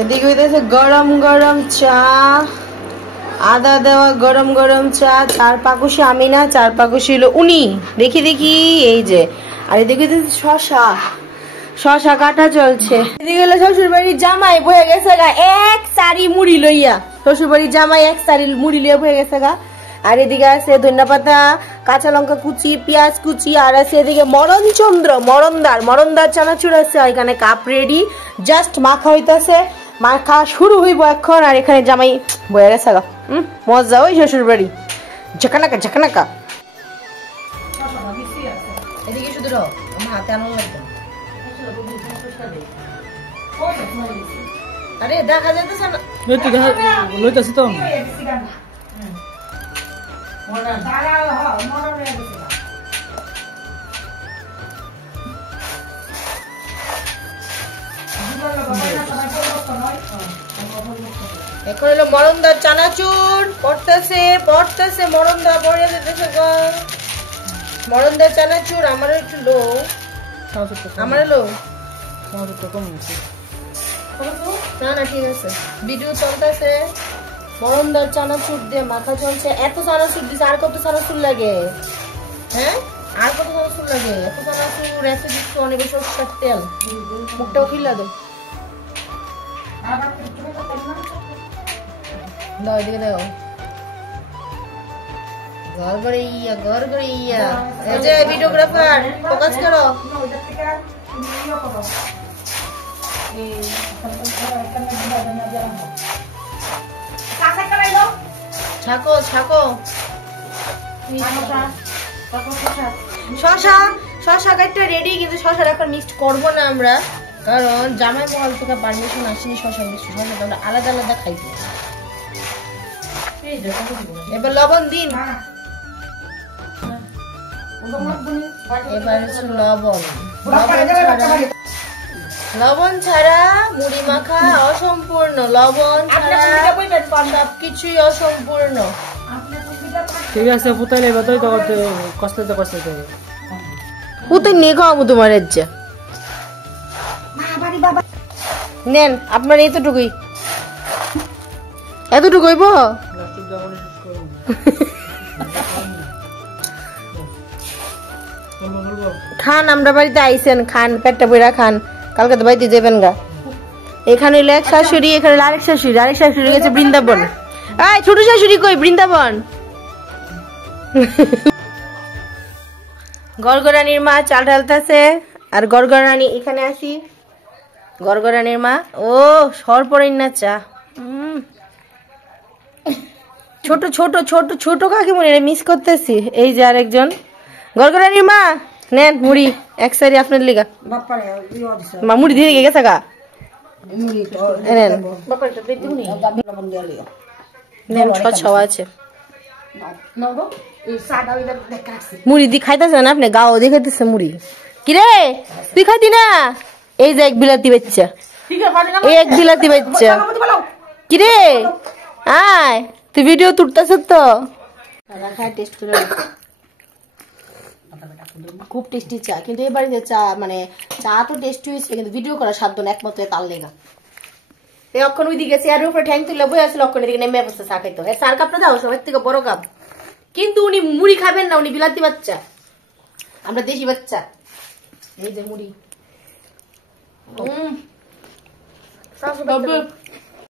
এদিকে হইতেছে গরম গরম চা, আদা দেওয়া গরম গরম চা। 4 পাকুশি আমি না, 4 পাকুশি হলো উনি। দেখি দেখি, এই যে। আর এদিকে হইতেছে শশা, শশা কাটা চলছে। এদিকে হলো শ্বশুর বাড়ির জামাই বয়ে গেছে গা এক চারি মুড়ি লইয়া। শ্বশুর বাড়ির জামাই এক চারি মুড়ি লইয়া বয়ে গেছে গা। আর এদিকে আছে ধনিয়া পাতা, কাঁচা লঙ্কা কুচি, পেঁয়াজ কুচি। আর আছে এদিকে মরণচন্দ্র, মরণদার চানাচুর আছে। আর এখানে কাপ রেডি, জাস্ট মাখা হইতাছে। মাখা শুরু হইব এখন। আর এখানে জামাই বয়ে গেছে গা। মজা ওই শ্বশুর বাড়ি, ঝাঁকানাকা ঝাঁকানাকা। এদিকে শুধু আমার হাতে আনন্দ লাগবে। আরে দেখা যাইতেছে না, লইতাছি তো। এখন হলো মরণদার চানাচুর পড়তেছে পড়তেছে, মরণদা পড়ে যেতেছে গো। মরণদার চানাচুর আমারও একটু লো, আমারও লো। না না ঠিক আছে, ভিডিও চলতেছে। মরণদার চানাচুর দিয়ে মাথা চলছে। এত চানাচুর দিছে, আর কত চানাচুর লাগে? হ্যাঁ, আর কত চানাচুর লাগে? এত চানাচুর, এত দিচ্ছে অনেক সরষের তেল। মুখটাও খিলা দো, দাও এদিকে দাও। ঘর গড়িয়া ঘর গড়িয়া। এই যে ভিডিওগ্রাফার, ফোকাস করো। ছাকো ছাকো। শশা, শশা কাটটা রেডি, কিন্তু শশার এখন মিক্সড করবো না আমরা, কারণ জামাই মহল থেকে পারমিশন আসেনি শশা মিক্সড। শশা আমরা আলাদা আলাদা খাইবো। এবার লবণ দিন, এবার লবণ। লবণ ছাড়া মুড়ি মাখা অসম্পূর্ণ, লবণ ছাড়া সবকিছুই অসম্পূর্ণ। ঠিক আছে, পুতাইলে বাতাই তো কষ্ট তো কষ্ট হবে। পুতাই নিয়ে খাওয়াবো তোমার ইচ্ছা। নেন আপনার এতটুকুই, এতটুকু হইব। খান, আমরা বাড়িতে আইসেন, খান, পেটটা বইরা খান। কালকে তো বাড়িতে যাবেন গা। এখানে হইলো এক শাশুড়ি, এখানে আরেক শাশুড়ি। আরেক শাশুড়ি গেছে বৃন্দাবন। এই ছোট শাশুড়ি কই? বৃন্দাবন। গড়গড়ানির মা চাল ঢালতেছে। আর গড়গড়ানি এখানে আসি, গড়গড়ানির মা। ও সরপরেন না চা। ছোট ছোট ছোট ছোট কাকিমুনি মিস করতেছি। এই যে আরেকজন গড়গড়ানির মা, নেন মুড়ি এক সারি আপনার লিগা। মা মুড়ি দিয়ে গেছে গা, নেন ছওয়া আছে। মুড়ি দি খাইতেছেন আপনি? গাও দেখাইতেছে মুড়ি। কিরে তুই খাইতি না? এই যে এক বিলাতি বাচ্চা, এই এক বিলাতি বাচ্চা। কিরে আয়, তুই ভিডিও তুলতেছ তো? টেস্ট করে, খুব টেস্টি চা। কিন্তু এবারে যে চা, মানে চা তো টেস্টি হয়েছে, কিন্তু ভিডিও করার সাধ্য না একমাত্র তার লেগা। অক্ষণ ওই দিকে চেয়ারের উপরে ঠ্যাং তুলে বই আসলে, অক্ষণ এদিকে নেমে বসে চা খাইতো। চার কাপটা দাও, সবার থেকে বড় কাপ। কিন্তু উনি মুড়ি খাবেন না, উনি বিলাতি বাচ্চা, আমরা দেশি বাচ্চা। এই যে মুড়ি।